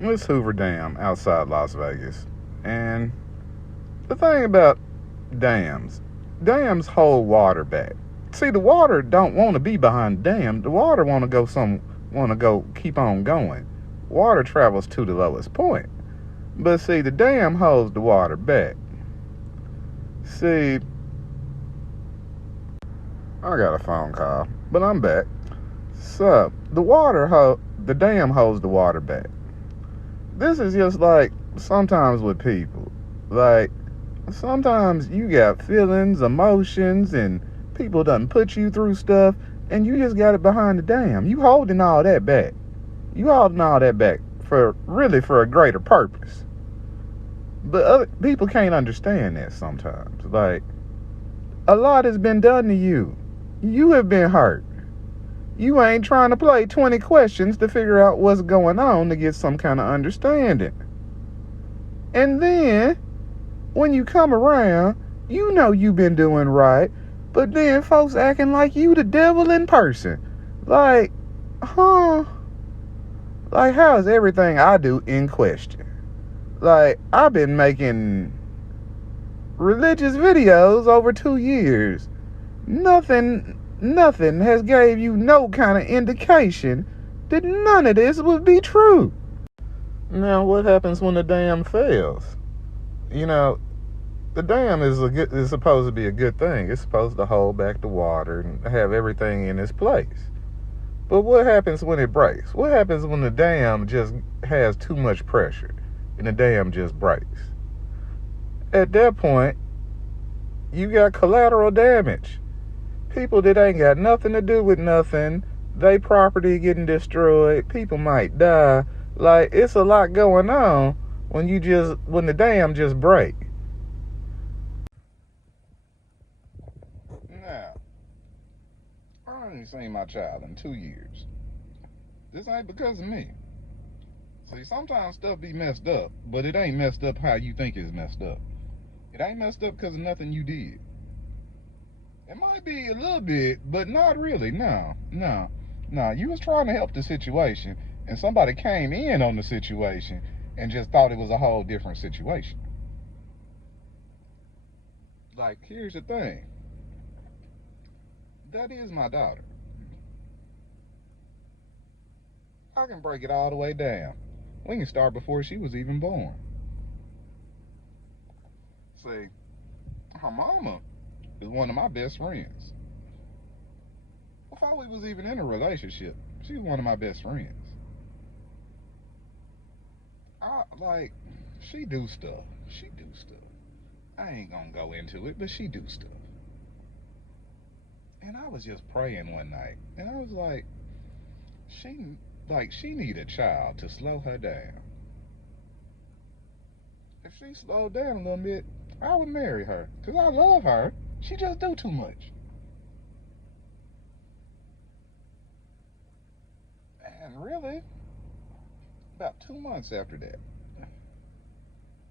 It's Hoover Dam outside Las Vegas. And the thing about dams, dams hold water back. See, the water don't want to be behind the dam. The water want to go keep on going. Water travels to the lowest point. But see, the dam holds the water back. See, I got a phone call, but I'm back. So, the dam holds the water back. This is just like sometimes with people. Like, sometimes you got feelings, emotions, and people done put you through stuff, and you just got it behind the dam. You holding all that back. You holding all that back for a greater purpose. But other people can't understand that sometimes. Like, a lot has been done to you. You have been hurt. You ain't trying to play 20 questions to figure out what's going on to get some kind of understanding. And then, when you come around, you know you been doing right, but then folks acting like you the devil in person. Like, huh? Like, how is everything I do in question? Like, I've been making religious videos over 2 years. Nothing has gave you no kind of indication that none of this would be true. Now, what happens when the dam fails? You know, the dam is supposed to be a good thing. It's supposed to hold back the water and have everything in its place. But what happens when it breaks? What happens when the dam just has too much pressure and the dam just breaks? At that point, you got collateral damage. People that ain't got nothing to do with nothing, they property getting destroyed, people might die. Like, it's a lot going on when the dam just break. Now, I ain't seen my child in 2 years. This ain't because of me. See, sometimes stuff be messed up, but it ain't messed up how you think it's messed up. It ain't messed up because of nothing you did. It might be a little bit, but not really. No. You was trying to help the situation, and somebody came in on the situation and just thought it was a whole different situation. Like, here's the thing. That is my daughter. I can break it all the way down. We can start before she was even born. See, her mama is one of my best friends. Before we was even in a relationship, she was one of my best friends. She do stuff. I ain't gonna go into it, but she do stuff. And I was just praying one night, and I was like, she need a child to slow her down. If she slowed down a little bit, I would marry her, because I love her. She just do too much. And really, about 2 months after that,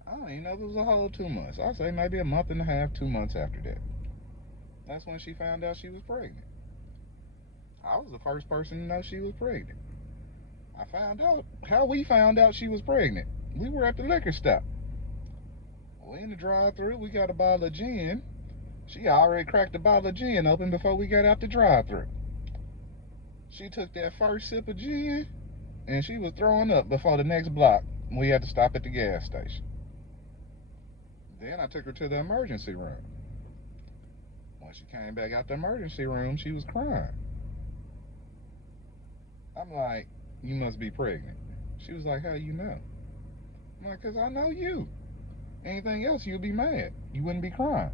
I don't even know if it was a whole 2 months. I'd say maybe a month and a half, 2 months after that. That's when she found out she was pregnant. I was the first person to know she was pregnant. I found out how we found out she was pregnant. We were at the liquor stop. We in the drive-thru, we got a bottle of gin. She already cracked the bottle of gin open before we got out the drive-thru. She took that first sip of gin, and she was throwing up before the next block. We had to stop at the gas station. Then I took her to the emergency room. When she came back out the emergency room, she was crying. I'm like, you must be pregnant. She was like, how you know? I'm like, because I know you. Anything else, you'd be mad. You wouldn't be crying.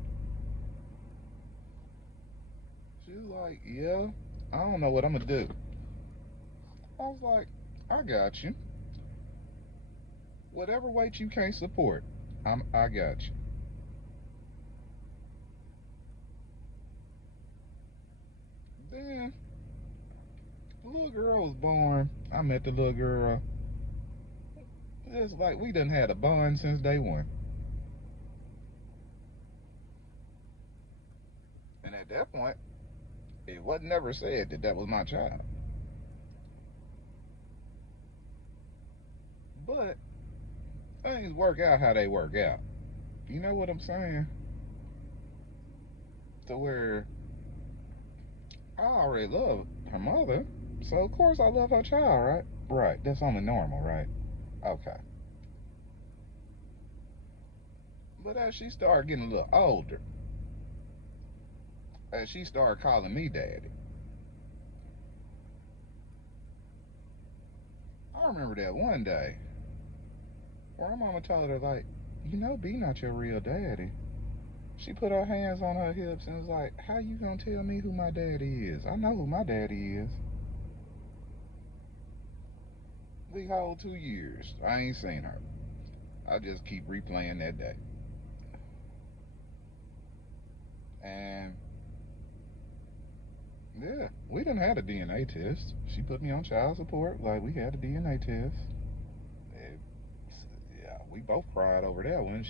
She was like, yeah, I don't know what I'm going to do. I was like, I got you. Whatever weight you can't support, I got you. Then, the little girl was born. I met the little girl. It's like we done had a bond since day one. And at that point, it wasn't never said that that was my child. But things work out how they work out. You know what I'm saying? To where I already love her mother, so of course I love her child, right? Right. That's only normal, right? Okay. But as she started getting a little older, as she started calling me daddy, I remember that one day where her mama told her, like, you know, B not your real daddy. She put her hands on her hips and was like, how you gonna tell me who my daddy is? I know who my daddy is. The whole 2 years, I ain't seen her. I just keep replaying that day. And yeah, we done had a DNA test. She put me on child support. Like, we had a DNA test. And, yeah, we both cried over that one.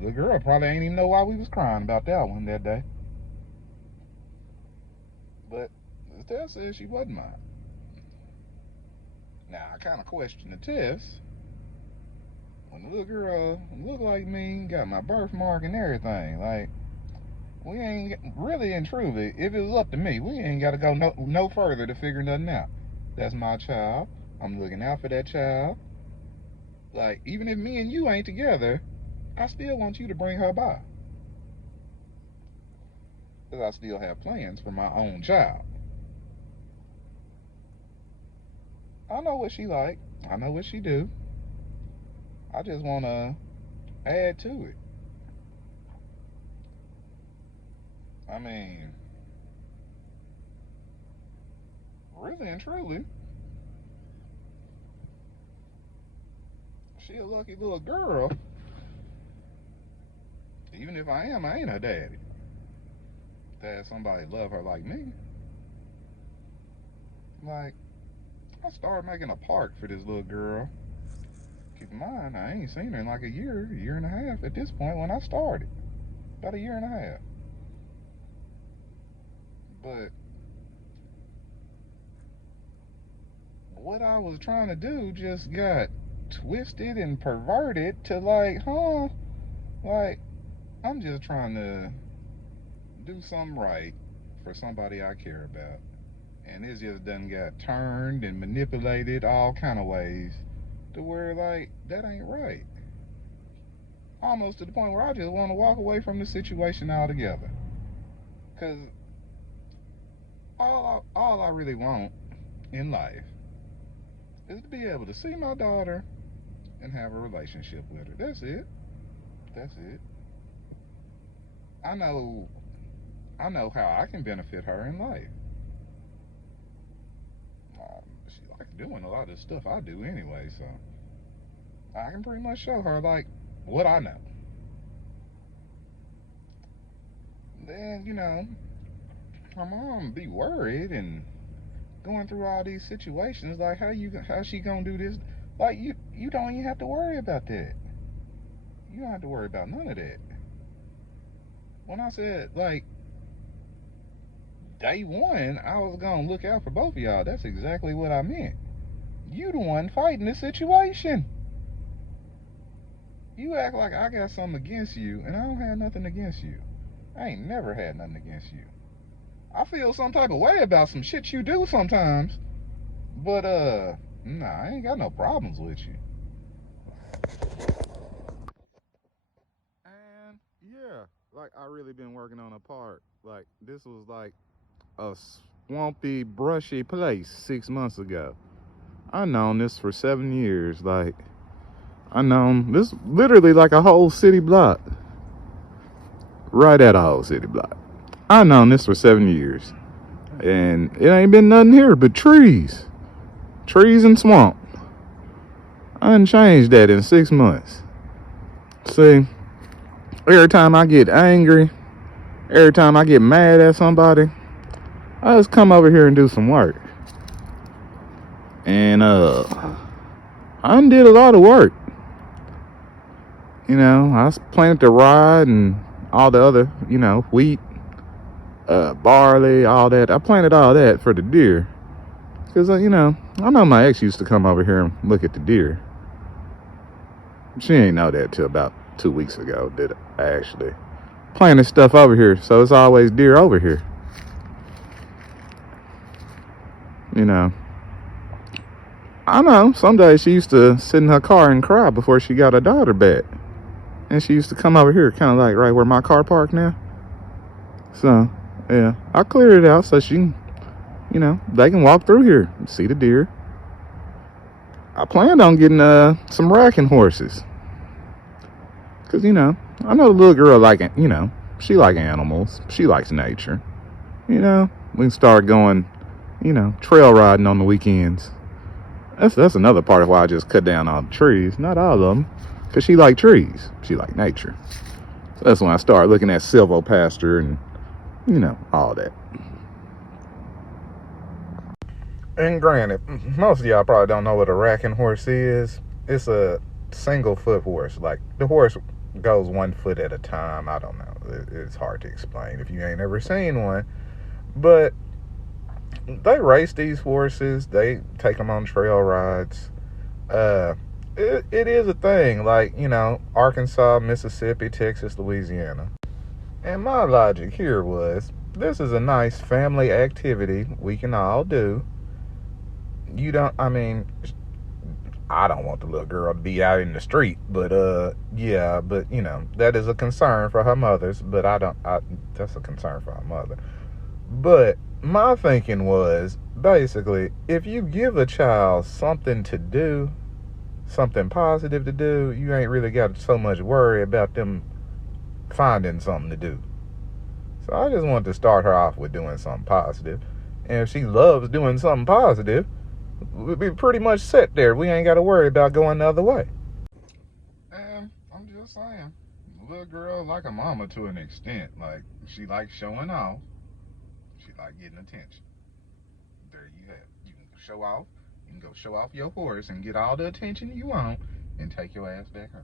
The girl probably ain't even know why we was crying about that one that day. But the test says she wasn't mine. Now, I kind of question the test. When the little girl looked like me, got my birthmark and everything, like, we ain't really and truly, if it was up to me, we ain't got to go no further to figure nothing out. That's my child. I'm looking out for that child. Like, even if me and you ain't together, I still want you to bring her by. Because I still have plans for my own child. I know what she like. I know what she do. I just want to add to it. I mean, really and truly, she a lucky little girl. Even if I ain't her daddy. To have somebody love her like me. Like, I started making a park for this little girl. Keep in mind, I ain't seen her in like a year and a half at this point when I started. About a year and a half. But what I was trying to do just got twisted and perverted to like, like, I'm just trying to do something right for somebody I care about. And it just done got turned and manipulated all kind of ways to where, like, that ain't right. Almost to the point where I just want to walk away from the situation altogether. Because all I really want in life is to be able to see my daughter and have a relationship with her. That's it. That's it. I know how I can benefit her in life. She likes doing a lot of the stuff I do anyway, so I can pretty much show her, like, what I know. Then, you know, her mom be worried and going through all these situations, like, how she gonna do this? Like, you don't even have to worry about that. You don't have to worry about none of that. When I said, like, day one, I was gonna look out for both of y'all, that's exactly what I meant. You the one fighting the situation. You act like I got something against you, and I don't have nothing against you. I ain't never had nothing against you. I feel some type of way about some shit you do sometimes, but nah, I ain't got no problems with you. And yeah, like, I really been working on a part. Like, this was like a swampy, brushy place 6 months ago. I known this for 7 years. Like, I known this literally like a whole city block. Right at a whole city block. I known this for 7 years. And it ain't been nothing here but trees. Trees and swamp. I done changed that in 6 months. See, every time I get angry, every time I get mad at somebody, I just come over here and do some work. And I done did a lot of work. You know, I planted the rye and all the other, you know, wheat, barley, all that. I planted all that for the deer. Because, you know, I know my ex used to come over here and look at the deer. She ain't know that till about 2 weeks ago that I actually planted stuff over here. So it's always deer over here. You know, I know some days she used to sit in her car and cry before she got her daughter back. And she used to come over here, kind of like right where my car parked now. So, yeah, I cleared it out so she can, they can walk through here and see the deer. I planned on getting some racking horses. Because, I know the little girl she like animals. She likes nature. We can start going, trail riding on the weekends. That's another part of why I just cut down all the trees. Not all of them. Because she like trees. She like nature. So that's when I started looking at silvopasture and, all that. And granted, most of y'all probably don't know what a racking horse is. It's a single foot horse. Like, the horse goes 1 foot at a time. I don't know. It's hard to explain if you ain't ever seen one. But they race these horses. They take them on trail rides. It is a thing. Like, Arkansas, Mississippi, Texas, Louisiana. And my logic here was, this is a nice family activity we can all do. I don't want the little girl to be out in the street, but that is a concern for her mother's, but that's a concern for her mother. But my thinking was, basically, if you give a child something to do, something positive to do, you ain't really got so much worry about them finding something to do. So I just wanted to start her off with doing something positive. And if she loves doing something positive, we'll be pretty much set there. We ain't got to worry about going the other way. And I'm just saying, little girl like a mama to an extent. Like, she likes showing off. She like getting attention. There you have it. You can show off. You can go show off your horse and get all the attention you want and take your ass back home.